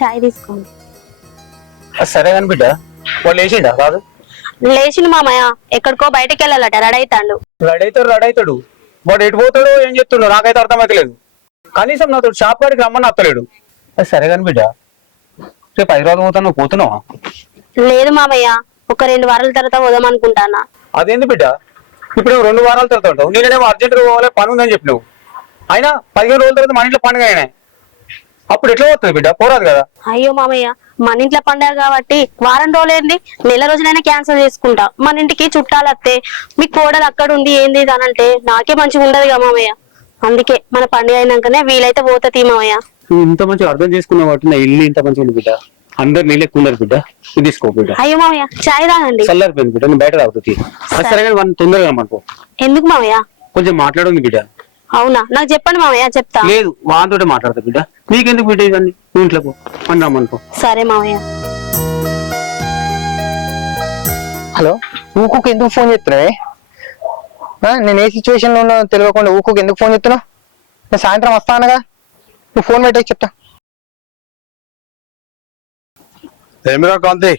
చాయ్ తీసుకోండి. సరే కానీ బిడ్డ వాళ్ళు లేచిండా కాదు? లేచిండు మామయ్య, ఎక్కడికో బయటకు వెళ్ళాలట, రెడీ అవుతాడు. రెడీ అవుతాడు వాడు ఎటు పోతాడు ఏం చెప్తుండో నాకైతే అర్థమైతలేదు. కనీసం నాతో షాప్ కాడికి రమ్మని అత్తలేడు. సరే కానీ బిడ్డ రేపు హైదరాబాద్ పోతాను, పోతున్నావా? లేదు మామయ్య, ఒక 2 వారాల తర్వాత పోదాం అనుకుంటానా. అదేంది బిడ్డ ఇప్పుడు 2 వారాల తర్వాత ఉంటావు? నేనేమో అర్జెంట్గా పోవాలి, పని ఉందని చెప్పినావు. అయినా 15 రోజుల తర్వాత మన ఇంట్లో పండుగ అయినా అప్పుడు ఎట్లా పోతుంది బిడ్డ? పోరాదు కదా. అయ్యో మామయ్య, మన ఇంట్లో పండుగ కాబట్టి వారం రోజులేంది, నెల రోజులైనా క్యాన్సిల్ చేసుకుంటా. మన ఇంటికి చుట్టాలు వస్తే మీ కోడలు అక్కడ ఉంది ఏంది అనంటే నాకే మంచిగా ఉండదు కదా మామయ్య. అందుకే మన పండుగ అయినాకనే వీలైతే పోతీ మామయ్య. నువ్వు ఇంత మంచిగా అర్థం చేసుకున్నావు కాబట్టి నా ఇల్లు ఇంత మంచిగా ఉంది బిడ్డ. అందరు నీళ్ళు ఎక్కువ ఉన్నారు బిడ్డ, ఇది తీసుకో బిడ్డ. అయ్యో మామయ్య, చాయ్ తాగండి. చల్లారిపోయింది బిడ్డ, నేను బయట తాగుతుంది. సరే కానీ మనం తొందరగా రమ్మనుకో. ఎందుకు మామయ్య? కొంచెం మాట్లాడుంది బిడ్డ. అవునా, నాకు చెప్పండి మామయ్య, చెప్తా. లేదు వాంతో మాట్లాడతా బిడ్డ, నీకెందుకు బిడ్డ ఇవన్నీ? నువ్వు ఇంట్లో పో, అని రమ్మనుకో. సరే మామయ్య. హలో, ఊకుకు ఎందుకు ఫోన్ చేస్తున్నావే? నేను ఏ సిచ్యువేషన్ లో ఉన్నా తెలియకుండా ఊకుకు ఎందుకు ఫోన్ చేస్తున్నావు? నేను సాయంత్రం వస్తానగా, నువ్వు ఫోన్ పెట్టే చెప్తా. ఏమిరా కాంతి,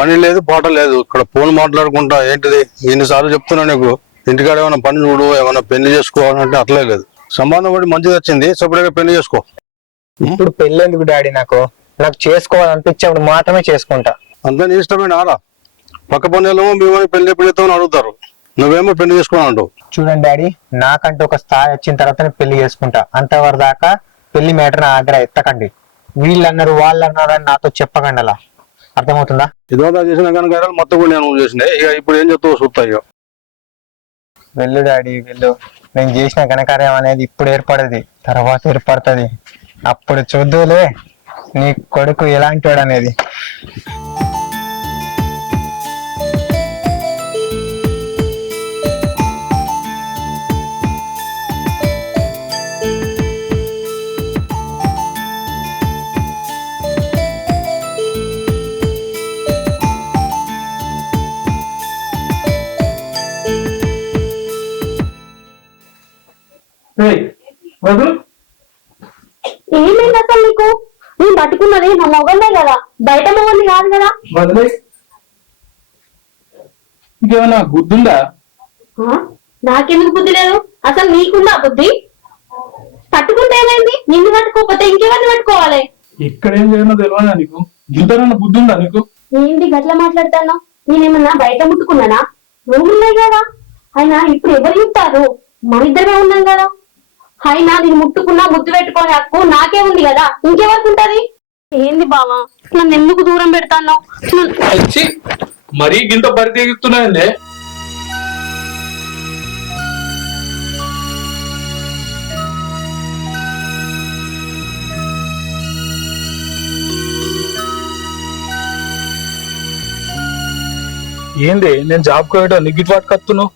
పని లేదు పాట లేదు, ఇక్కడ ఫోన్ మాట్లాడుకుంటా ఏంటిది? ఎన్నిసార్లు చెప్తున్నా నీకు, ఇంటికాడ ఏమైనా పని చూడు, ఏమైనా పెళ్లి చేసుకోవాలంటే అట్లే లేదు. సంబంధం కూడా మంచిది వచ్చింది, సపరేట్గా పెళ్లి చేసుకో. ఇప్పుడు పెళ్ళి ఎందుకు డాడీ? నాకు చేసుకోవాలనిపించేప్పుడు మాత్రమే చేసుకుంటా. అంతా నీ ఇష్టమే నారా. పక్క పనులేమో మేము పెళ్లి ఎప్పుడు చేస్తామని అడుగుతారు, నువ్వేమో పెళ్లి చేసుకోవాలంటావు. చూడండి డాడీ, నాకంటూ ఒక స్థాయి వచ్చిన తర్వాత నేను పెళ్లి చేసుకుంటా. అంతవరకు దాకా పెళ్లి మ్యాటర్ నా దగ్గర ఎత్తకండి. వీళ్ళు అన్నారు వాళ్ళు అన్నారు అని నాతో చెప్పకండి, అలా అర్థమవుతుందా? ఇదంతా చేసిన కనుక మొత్తం కూడా నేను చేసిన, ఇక ఇప్పుడు ఏం చెప్తావు చూస్తాయో. వెళ్ళు డాడీ వెళ్ళు. నేను చేసిన ఘనకార్యం అనేది ఇప్పుడు ఏర్పడది, తర్వాత ఏర్పడుతుంది. అప్పుడు చూద్దులే నీ కొడుకు ఎలాంటి వాడు అనేది. ఏమైంది అసలు నీకు? నేను పట్టుకున్నది నా మొగలే కదా, బయట మొగల్ని కాదు కదా. ఇంకేమన్నా గుర్తుందా? నాకెందుకు బుద్ధి లేదు? అసలు నీకుందా బుద్ధి? పట్టుకుంటే ఏమైంది? నిన్ను పట్టుకోకపోతే ఇంకెవరిని పట్టుకోవాలి? ఇక్కడ ఏం చేయనో తెలియదా నీకు? ఇంతనన్నా బుద్ధి ఉందా నీకు? ఏంటి గట్లా మాట్లాడతాను? నేనేమన్నా బయట ముట్టుకున్నానా? రూమున్నాయి కదా. అయినా ఇప్పుడు ఎవరు చెప్తారు? మన ఇద్దరమే ఉన్నాం కదా. అయినా నేను ముట్టుకున్నా ముద్దు పెట్టుకోని హక్కు నాకే ఉంది కదా, ఇంకెవరికి ఉంటది? ఏంది బావా, నన్ను ఎందుకు దూరం పెడతాను? వచ్చి మరీ గింత బరి తెగిస్తున్నాయండి. ఏంది నేను జాబ్ కోయటం నీకు ఇటు పట్టుకొస్తున్నావు?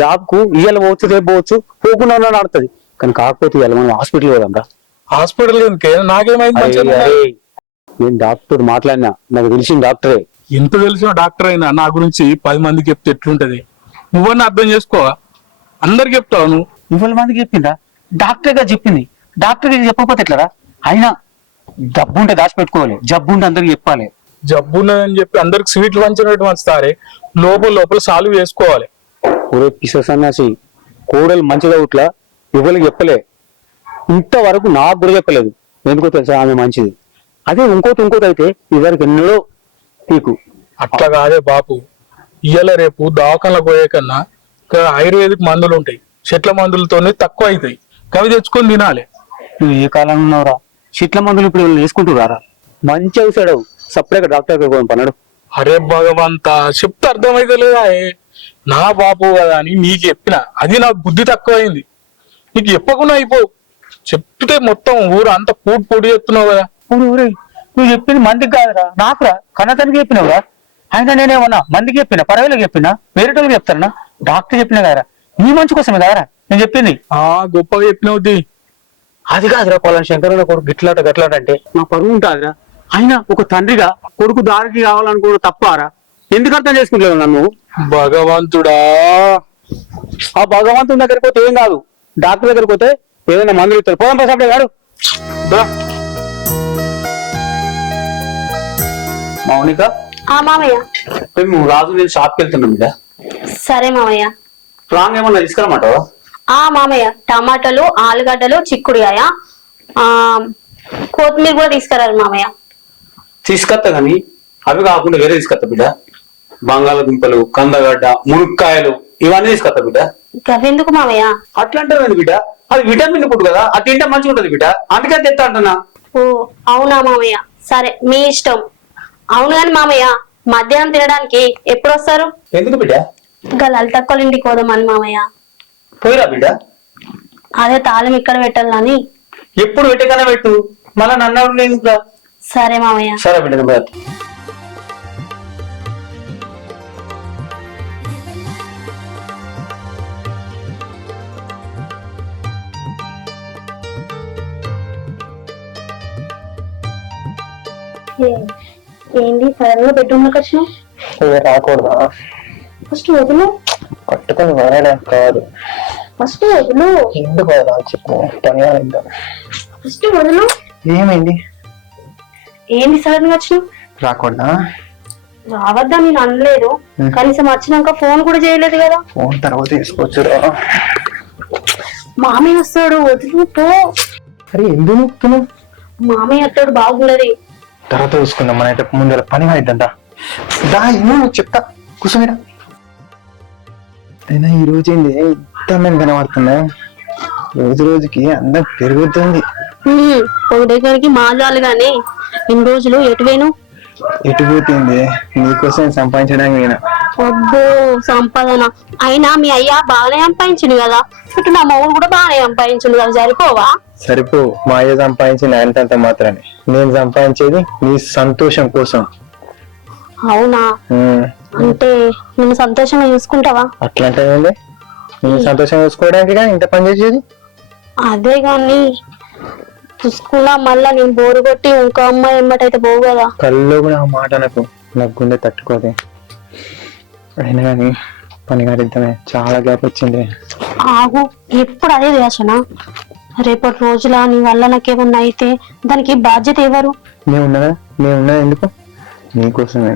జాబ్ కు ఇవాళ పోవచ్చు, రేపు పోవచ్చు, పోకుండా ఆడుతుంది. కానీ కాకపోతే ఇవాళ మనం హాస్పిటల్ పోదాంరా. హాస్పిటల్ నాకేమైంది? నేను డాక్టర్ మాట్లాడినా, నాకు తెలిసిన డాక్టరే. ఎంత తెలిసిన డాక్టర్ అయినా నా గురించి 10 మందికి చెప్తే ఎట్లుంటది? నువ్వన్నా అర్థం చేసుకో. అందరికి చెప్తావు నువ్వు. 20 మందికి చెప్పిందా? డాక్టర్ గా చెప్పింది. డాక్టర్ గా చెప్పకపోతే ఎట్లరా? అయినా డబ్బు ఉంటే దాచిపెట్టుకోవాలి, జబ్బు ఉంటే అందరికి చెప్పాలి. జబ్బు ఉన్నదని చెప్పి అందరికి స్వీట్లు పంచినట్టు మంచుతారే, లోపల సాల్వ్ చేసుకోవాలి. ఒరే పిస సన్నాసి, కోడలు మంచిగా ఇట్లా ఎవరికి చెప్పలే, ఇంతవరకు నాకు కూడా చెప్పలేదు. ఎందుకో తెలుసా, ఆమె మంచిది. అదే ఇంకోటి అయితే ఇవరికి ఎన్నో పీకు. అట్లా కాదే బాపు, ఇయ్యాల రేపు దవాఖానలకు పోయే కన్నా ఆయుర్వేదిక్ మందులు ఉంటాయి, చెట్ల మందులతోనే తక్కువ అవుతాయి, కవి తెచ్చుకొని తినాలి. నువ్వు ఏ కాలంలో ఉన్నావురా? చెట్ల మందులు ఇప్పుడు వేసుకుంటున్నారా? మంచి అవుతాడు, సపరేట్గా డాక్టర్ పన్నాడు. అరే భగవంతా, చెప్తే అర్థమైతే లేదా? నా బాపు కదా అని నీకు చెప్పిన, అది నాకు బుద్ధి తక్కువైంది. నీకు చెప్పకుండా అయిపోవు, చెప్తే మొత్తం ఊరు అంతా పూడి చెప్తున్నావు కదా. నువ్వు చెప్పింది మందికి కాదురా, నాకురా, కన్నతనికి చెప్పినావురా. అయినా నేనేమన్నా మందికి చెప్పినా, పరవేలకు చెప్పినా, వేరేటోళ్ళకి చెప్తారా? డాక్టర్ చెప్పినా కదరా, నీ మంచి కోసమే కదరా నేను చెప్పింది. గొప్పగా చెప్పినవుద్ది. అది కాదురా, పలానా శంకరుల కొడుకు గట్లాట అంటే నా పరువు ఉంటుందిరా. అయినా ఒక తండ్రిగా కొడుకు దారికి కావాలనుకోవడం తప్పారా? ఎందుకు అర్థం చేసుకుంటలేవు నన్ను? భగవంతుడా, ఆ భగవంతుని దగ్గరికి పోతే ఏం కాదు, డాక్టర్ దగ్గరికి పోతే ఏదైనా మందులు ఇస్తారు. పోదాం ప్రసాద్ గారు. మౌనిక ఆ మామయ్య. మేము రాజు నేను షాప్కి వెళ్తున్నాం బిడ్డ. సరే మామయ్య. రాంగ్ ఏమన్నా తీసుకురమ్మంటావా? ఆ మామయ్య, టమాటాలు, ఆలుగడ్డలు, చిక్కుడుకాయ, కొత్తిమీర కూడా తీసుకురారు మామయ్య. తీసుకొస్తా కానీ అవి కాకుండా వేరే తీసుకొస్తా బిడ్డ. బంగాళదుంపలు, కందగడ్డ, మునక్కాయలు ఇవన్నీ తీసుకొస్తా బిడ్డ. గవెందుకు మామయ్య? అట్లా అంటారు బిడ్డ, అది విటమిన్ ఫుడ్ కదా, అది తింటే మంచిగా ఉంటది బిడ్డ, అందుకే తెస్తా అంటున్నా. ఓ అవునా మామయ్య, సరే మీ ఇష్టం. అవును గాని మామయ్య, మధ్యాహ్నం తినడానికి ఎప్పుడు వస్తారు? ఎందుకు బిడ్డ? ఇంకా లలితక్కల ఇంటికి పోదామని మామయ్య. పోయిరా బిడ్డ. అదే తాళం ఇక్కడ పెట్టాలని. ఎప్పుడు పెట్టకనే పెట్టు, మళ్ళా నన్ను నేను. సరే మామయ్య. సరే బిడ్డ. ఏంటి సడన్ గా బెడ్రూమ్ లోకి వచ్చినావు? రాకూడదా? ఫస్ట్ వదులు. పట్టుకొని వరడం కాదు, ఫస్ట్ వదులు. ఎందుకు వదలా చెప్పు, పని కానిద్దాం. ఫస్ట్ వదులు. ఏమైంది? ఏంటి సడన్ గా వచ్చినావు? రాకూడదా? రావద్దా నేను అనలేదు, కనీసం వచ్చినాక ఫోన్ కూడా చేయలేదు కదా. ఫోన్ తర్వాత తీసుకోవచ్చురా. మామయ్య వస్తాడు, వదులు పో. అరే ఎందుకు నొక్కుతున్నావు? మామయ్య వస్తాడు, బాగున్నది. తర్వాత చూసుకుందాం, మన అయితే ముందర పని కానిద్దంట. దా నువ్వు చెప్తా, కూర్చోమీరా. అయినా ఈ రోజు ఏంది ఇంత మేము కనబడుతున్నా? రోజు రోజుకి అందం పెరుగుతుంది. ఒకటి మాజాలు గాని ఇన్ని రోజులు ఎటువేను? ఎటు పోతుంది? నీకోసం సంపాదించడానికి నేను. అబ్బో సంపాదన అయినా మీ అయ్యా బాగానే సంపాదించింది కదా, ఇటు నా మొగుడు కూడా బాగానే సంపాదించింది కదా, సరిపోవా? సరిపో. మా అయ్య సంపాదించింది ఆయనంత మాత్రమే, నేను సంపాదించేది నీ సంతోషం కోసం. అవునా? అంటే నేను సంతోషంగా చూసుకుంటావా? అట్లాంటి నేను సంతోషంగా చూసుకోవడానికి ఇంత పని చేసేది. అదే గాని చూసుకున్నా మళ్ళా నేను బోరు కొట్టి ఇంకో అమ్మాయి ఎమ్మటైతే పోవు కదా. కల్లో కూడా ఆ మాట నాకు గుండె తట్టుకోదే. అయినా కానీ పని కాడిద్దామే, చాలా గ్యాప్ వచ్చింది. ఆగు, ఎప్పుడు అదే చేసనా? రేపటి రోజుల నీ వల్ల నాకేమన్నా అయితే దానికి బాధ్యత ఎవరు? నేనున్నా ఎందుకు? నీకోసమే.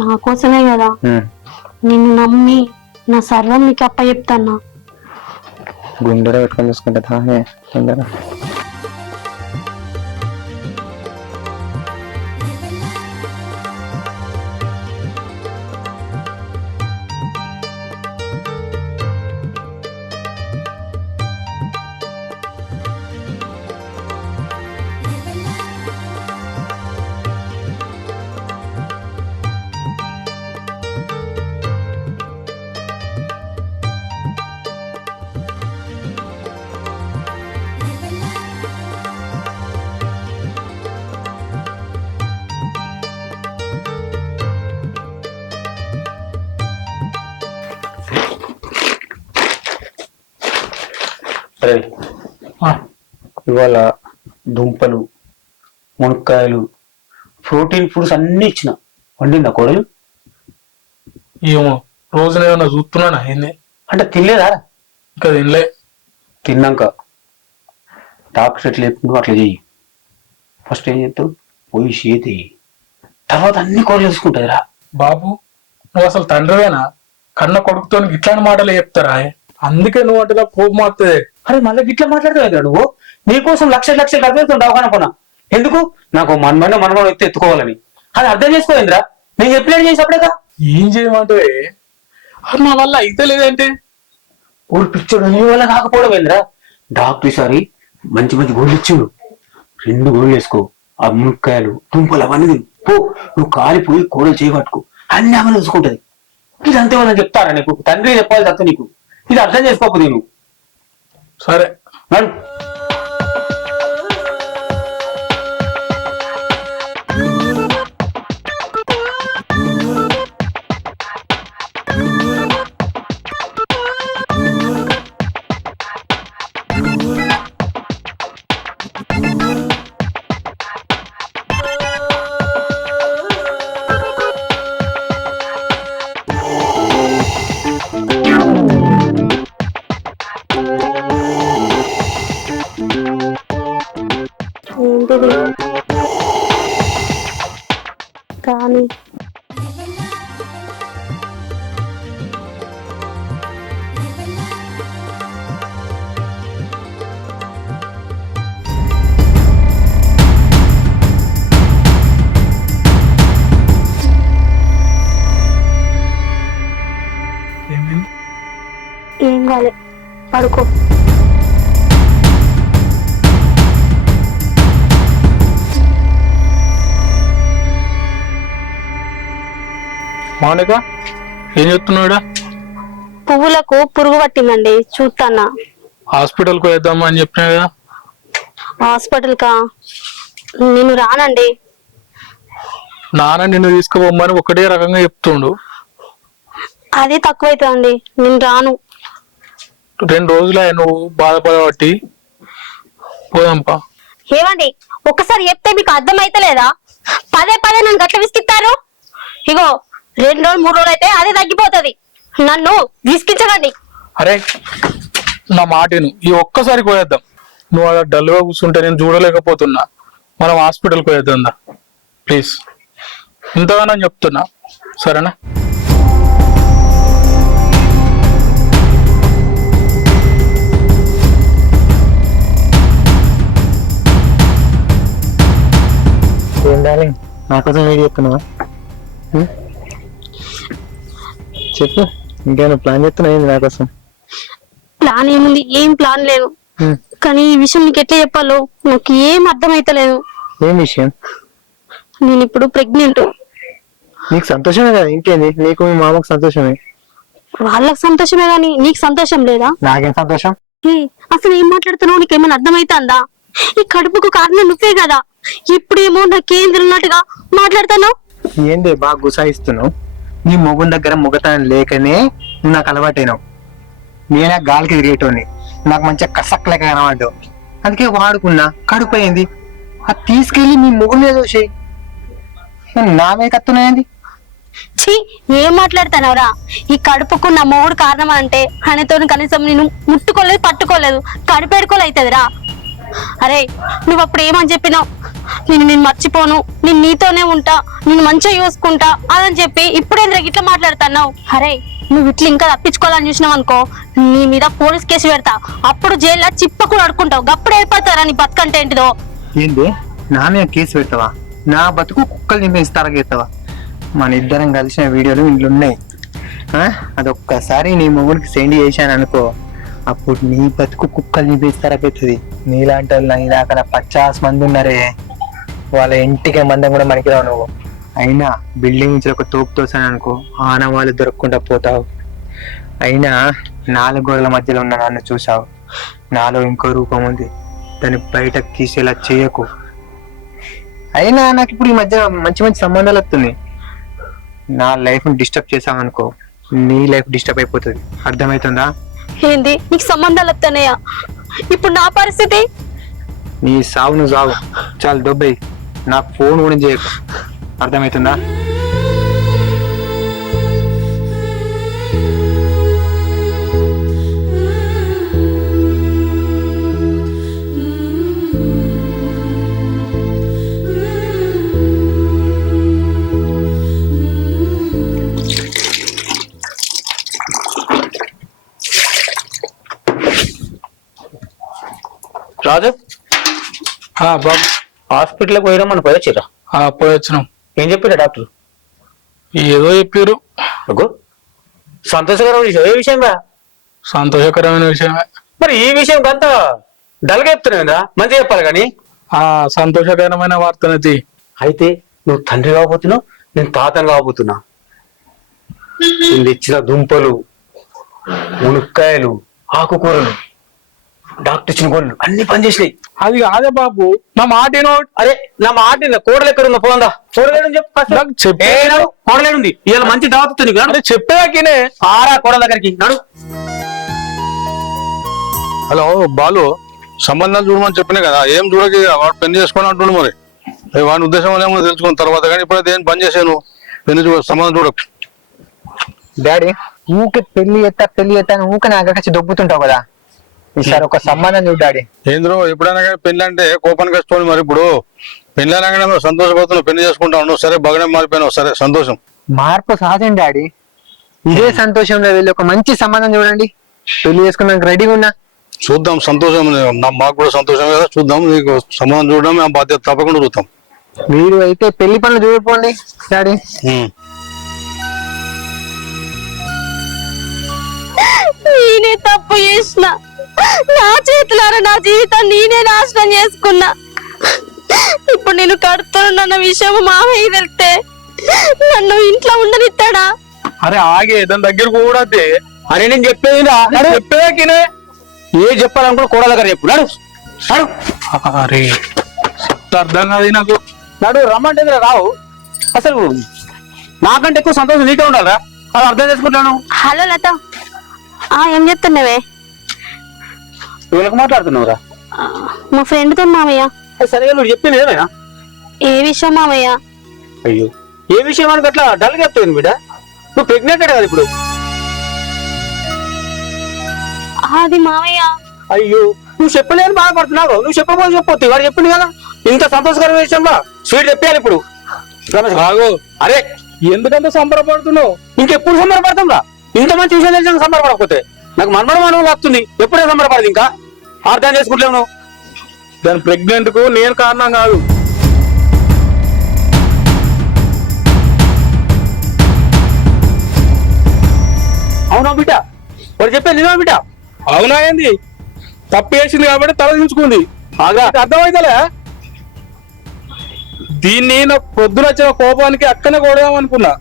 నా కోసమే కదా. నిన్ను నమ్మి నా సర్వం నీకు అప్ప చెప్తాన్నా. గుండెలో పెట్టుకొని చూసుకుంటా తానే తొందర. ఇవాళ దుంపలు, మునక్కాయలు, ప్రోటీన్ ఫుడ్స్ అన్ని ఇచ్చిన. వండిందా కోడలు? ఏమో రోజునేమన్నా చూస్తున్నానా ఏంది? అంటే తినలేదా? ఇంకా తినలే. తిన్నాక డాక్టర్ ఎట్లా చెప్తుందో అట్లా చెయ్యి. ఫస్ట్ ఏం చెప్తావు? పోయి చేతి, తర్వాత అన్ని కోడలు చూసుకుంటాయిరా. బాబు నువ్వు అసలు తండ్రివేనా? కన్న కొడుకుతో ఇట్లాంటి మాటలు చెప్తారా? అందుకే నువ్వు అంటే కోపం వస్తుంది. అరే మళ్ళీ ఇట్లా మాట్లాడతావు నువ్వు. నీకోసం లక్షలు ఖర్చు పెడుతుంటావు కానకున్నా. ఎందుకు? నాకు మనమని ఎత్తుకోవాలని. అది అర్థం చేసుకోలేదురా. నేను చెప్పినట్టు చేసినప్పుడేగా. ఏం చేయమంటే నా వల్ల అయితే లేదంటే ఊరు పిచ్చోడు నీ వల్ల కాకపోవడం ఏంద్రా. డాక్టర్ ఈసారి మంచి మంచి గోళ్ళు ఇచ్చిండు. 2 గోళ్ళు వేసుకో. ఆ మునక్కాయలు, దుంపలు అవన్నీ పో. నువ్వు కాలిపోయి కోడలు చేయబట్టుకో, అన్ని ఆమె చూసుకుంటది. ఇది అంతేమన్నా చెప్తారా నీకు? తండ్రి చెప్పాలి తప్ప నీకు. ఇది అర్థం చేసుకోకపోతే నువ్వు. సరే నడు. కాలే, పడుకో. మౌనిక ఏం చెప్తున్నాడా? పువ్వులకు పురుగు పట్టిందండి, చూస్తానా. హాస్పిటల్కి వేద్దామా అని చెప్పినా కదా. హాస్పిటల్ కా? నేను రానండి. నాన్న నిన్ను తీసుకుపోమని ఒకటే రకంగా చెప్తుండు. అదే తక్కువైతుందండి, నేను రాను. 2 రోజులే నువ్వు బాధపడబట్టి. పోదాంపా. ఏమండి, ఒక్కసారి చెప్తే మీకు అర్థమైతలేదా? పదే పదే నన్ను గట్ల విసికిస్తారు. ఇగో 2 రోజులు 3 రోజులు అయితే అదే తగ్గిపోతుంది. నన్ను విసికించకండి. అరే నా మాటను ఈ ఒక్కసారి పోయేద్దాం. నువ్వు అలా డల్గా కూర్చుంటే నేను చూడలేకపోతున్నా. మనం హాస్పిటల్కి పోయేద్దాం ప్లీజ్. ఇంతగానో చెప్తున్నా, సరేనా? ఏం డార్లింగ్, నా కోసం వెయిట్ చేస్తున్నావా? చెప్పు, ఇంకేమైనా ప్లాన్ చేస్తున్నావు ఏంది నా కోసం? ప్లాన్ ఏముంది? ఏం ప్లాన్ లేదు. కానీ ఈ విషయం నీకు ఎట్లా చెప్పాలో నాకు ఏం అర్థమైతలేదు. ఏం విషయం? నేను ఇప్పుడు ప్రెగ్నెంట్. నీకు సంతోషమే కదా, ఇంకేంది? నీకు మీ మామకు సంతోషమే. వాళ్ళకి సంతోషమే గానీ నీకు సంతోషం లేదా? నాకేం సంతోషం? అసలు ఏం మాట్లాడుతున్నావు? నీకేమైనా అర్థమైతుందా? ఈ కడుపుకు కారణం నువ్వే కదా. ఇప్పుడేమో నాకేం తెలియనట్టుగా మాట్లాడుతున్నావు. ఏంది బాగా గుసాయిస్తున్నావు? నీ మొగుని దగ్గర మొగతనం లేకనే నువ్వు నాకు అలవాటైనావు. నేనే గాలికి తిరిగేటోని, నాకు మంచిగా కసక్ లేక కనబడ్డావు. అందుకే వాడుకున్నా, కడుపు అయింది. అది తీసుకెళ్లి నీ మొగుడు మీద చూసి నా మీద కత్తున్నాయింది. ఛీ, ఏం మాట్లాడుతున్నావురా? ఈ కడుపుకు నా మొగుడు కారణం అంటే ఆయనతో కనీసం నేను ముట్టుకోలేదు, పట్టుకోలేదు, కడుపెడుకోలు అవుతుందిరా. అరే నువ్వు అప్పుడు ఏమని చెప్పినావు? నేను మర్చిపోను, నేను నీతోనే ఉంటా, నేను మంచిగా చూసుకుంటా అదని చెప్పి ఇప్పుడేంద్ర ఇట్లా మాట్లాడుతున్నావు? అరే నువ్వు ఇట్లా ఇంకా తప్పించుకోవాలని చూసినావు అనుకో, నీ మీద పోలీస్ కేసు పెడతా. అప్పుడు జైల్లో చిప్పకులు అడుకుంటావు. గప్పుడు ఏర్పడతారా నీ బతుకంటే ఏంటిదో? ఏంది నా మీద కేసు పెడతావా? నా బతుకు కుక్కలు నింపేస్తారా చేస్తావా? మన ఇద్దరం కలిసిన వీడియోలు ఇంట్లో ఉన్నాయి. అదొక్కసారి నీ మొగుడికి సెండ్ చేశాను అనుకో, అప్పుడు నీ బతుకు కుక్కలు నింపేస్తారకైతుంది. నీలాంటి వాళ్ళు నీ దాకా 50 మంది ఉన్నారే, వాళ్ళ ఇంటికి మందం కూడా మనకి రావు నువ్వు. అయినా బిల్డింగ్ నుంచి ఒక తోపు తోసాను అనుకో, ఆనవాళ్ళు దొరకకుండా పోతావు. అయినా 4 గోడల మధ్యలో ఉన్న నన్ను చూసావు, నాలో ఇంకో రూపం ఉంది, దాన్ని బయటకు తీసేలా చేయకు. అయినా నాకు ఇప్పుడు ఈ మధ్య మంచి మంచి సంబంధాలు వస్తున్నాయి. నా లైఫ్ ని డిస్టర్బ్ చేసావనుకో, నీ లైఫ్ డిస్టర్బ్ అయిపోతుంది. అర్థమవుతుందా? ఏంది నీకు సంబంధాలు వస్తున్నాయా? ఇప్పుడు నా పరిస్థితి? నీ సావు నువ్వు సావు, చాలా దొబ్బయి. నాకు ఫోన్ కూడా చేయకు. అర్థమవుతుందా? రాజు బాబు హాస్పిటల్కి పోయినా మనం పోయొచ్చిరా? పోయి వచ్చినాం. ఏం చెప్పారా డాక్టర్? ఏదో చెప్పారు. సంతోషకరమైన విషయం. ఏ విషయంగా? సంతోషకరమైన విషయమే. మరి ఈ విషయం అంతా డల్గా చెప్తున్నావురా, మంచిగా చెప్పాలి కానీ. సంతోషకరమైన వార్తనది. అయితే నువ్వు తండ్రి కాబోతున్నావు, నేను తాతను కాబోతున్నా. నేను తెచ్చిన దుంపలు, మునక్కాయలు, ఆకుకూరలు, డాక్టర్ ఇచ్చిన గోళ్ళు అన్ని పనిచేసినాయి. అది కాదే బాబు, నా మాట ఏనో. అరే నా మాట కోడలు ఎక్కడ ఉందా? పోందా, కోడలేడు చెప్పు. కోడలేడుంది, ఇవాళ మంచి దావతుంది. చెప్పేదాకేనే ఆరా కోడల దగ్గరికి నడు. హలో బాలు, సంబంధాలు చూడమని చెప్పినా కదా, ఏం చూడకి వాడు పెళ్లి చేసుకొని అంటుండు. మరి వాడి ఉద్దేశం ఏమో తెలుసుకున్న తర్వాత, కానీ ఇప్పుడైతే ఏం పని చేశాను, పెళ్లి సంబంధం చూడకు. డాడీ ఊకే పెళ్లి ఎత్తా ఊకే నా దగ్గర వచ్చి దొబ్బుతుంటావు కదా. ఈసారి ఒక సంబంధం చూడు డాడీ. ఏంద్రో ఎప్పుడైనా కానీ పెళ్లి అంటే కోపానికి వస్తుంది. మరి ఇప్పుడు పెళ్లి అనగానే సంతోషపోతున్నావు, పెళ్లి చేసుకుంటావు. సరే బాగానే మారిపోయినావు, సరే సంతోషం. మార్పు సహజం డాడీ. ఇదే సంతోషంలో వెళ్ళి ఒక మంచి సంబంధం చూడండి, పెళ్లి చేసుకున్నాక రెడీగా ఉన్నా. చూద్దాం, సంతోషం. మాకు కూడా సంతోషం కదా, చూద్దాం. నీకు సంబంధం చూడడం ఆ బాధ్యత తప్పకుండా చూద్దాం. మీరు అయితే పెళ్లి పనులు చూడిపోండి డాడీ. నేనే తప్పు చేసిన. నా చేతులారా నా జీవితం నేనే నాశనం చేసుకున్నా. ఇప్పుడు నేను కడుతున్న విషయం మామయ్య వెళ్తే నన్ను ఇంట్లో ఉండనిస్తాడా? అరే ఆగే దాని దగ్గర కూడా అదే. అరే నేను చెప్పేది చెప్పేదాకినే ఏ చెప్పాలనుకున్నా కోడల దగ్గర చెప్పు. నడు నడు అరే చెప్తే అర్థం కాదు నాకు. నడు రమ్మంటే రావు. అసలు నాకంటే ఎక్కువ సంతోషం నీకే ఉండాలరా, అది అర్థం చేసుకుంటాను. హలో లత, ఏం చెప్తున్నావే? వీళ్ళకి మాట్లాడుతున్నావురా? మా ఫ్రెండ్ తో మామయ్య. సరిగా నువ్వు చెప్పింది ఏమైనా? ఏ విషయం మామయ్య? అయ్యో ఏ విషయం అని అట్లా డల్ గా చెప్తుంది బిడ్డ. నువ్వు ప్రెగ్నెంట్ కదా ఇప్పుడు. అది మామయ్య. అయ్యో నువ్వు చెప్పలేని బాధపడుతున్నావు. నువ్వు చెప్పబోదు చెప్పొద్దు, వాడు చెప్పింది కదా. ఇంత సంతోషకరమైన విషయంలో స్వీట్ చెప్పాలి ఇప్పుడు. రమేష్ ఆగు. అరే ఎందుకంత సంబరపడుతున్నావు? ఇంకెప్పుడు సంబరపడతాం రా? ఇంత మంచి విషయం తెలిసి సంబరపడకపోతే నాకు మనమడం అనుభవం వస్తుంది. ఎప్పుడే సంబరపడదు, ఇంకా అర్థం చేసుకుంటలేవు నువ్వు. దాని ప్రెగ్నెంట్ కు నేను కారణం కాదు. అవునా బిడ్డ? వాడు చెప్పేది నిజమా బిడ్డ? అవునా ఏంది? తప్పు చేసింది కాబట్టి తల దించుకుంది. ఆగా అర్థమైతలే? దీన్ని నాకు పొద్దున వచ్చిన కోపానికి అక్కనే కొడదాం అనుకున్నా.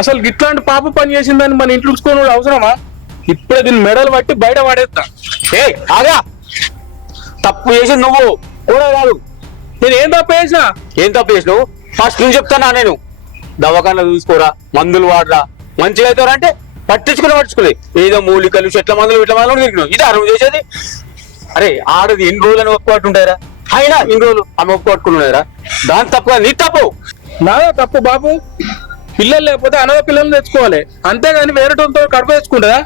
అసలు ఇట్లాంటి పాప పని చేసిందని మన ఇంట్లో ఉంచుకోవడం అవసరమా? ఇప్పుడే దీన్ని మెడలు పట్టి బయట పడేస్తా. ఏ ఆగా, తప్పు చేసింది నువ్వు కూడా కాదు. నేను ఏం తప్పు చేసినా? ఏం తప్పు చేసినావు ఫస్ట్ నువ్వు చెప్తానా? నేను దవాఖాన చూసుకోరా, మందులు వాడరా, మంచిగా అవుతారా అంటే పట్టించుకోలే. ఏదో మూలికలు చెట్ల మందులు ఇట్ల మందులు తిరిగినావు. ఇది అరువు చేసేది. అరే ఆడది ఎన్ని రోజులని ఒప్పుకోట్టు ఉంటాయరా? అయినా ఇన్ని రోజులు ఆమె ఒప్పుకోట్టుకున్నారా? దాని తప్పుగా నీ తప్పు. నాదా తప్పు బాబు? పిల్లలు లేకపోతే అనాథ పిల్లల్ని తెచ్చుకోవాలి, అంతేగాని వేరేటోతో కడుపు తెచ్చుకుంటుందా?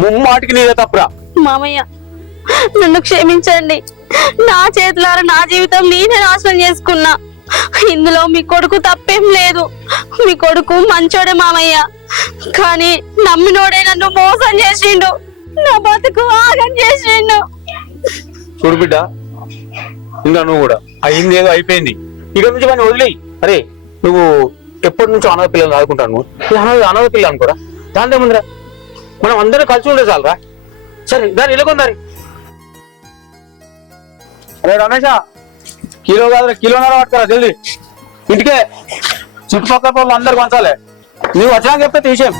ముమ్మాటికి నీదే తప్పురా. మామయ్య నన్ను క్షమించండి. నా చేతులారా నా జీవితం నేనే నాశనం చేసుకున్నా. ఇందులో మీ కొడుకు తప్పేం లేదు. మీ కొడుకు మంచోడే మామయ్య, కానీ నమ్మినోడే నన్ను మోసం చేసిండు. నా బతుకు ఆగం చేసిండు. చూడు బిడ్డ, ఇంకా నువ్వు కూడా అయింది ఏదో అయిపోయింది. ఇక నుంచి మనం వదిలేయి. అరే నువ్వు ఎప్పటి నుంచో అనాథ పిల్లలు ఆదుకుంటాను. అనాథ పిల్ల అనుకోరా, దాంతో ముందరా మనం అందరం కలిసి ఉండే చాలరా. సరే దాన్ని ఇలాగొందారి. అరే రమేషా, కిలో కాదు కిలోన్నర పట్టుకరా జల్దీ. ఇంటికే చుట్టుపక్కల వాళ్ళు అందరు పంచాలి. నువ్వు వచ్చాక చెప్తే తీసేం.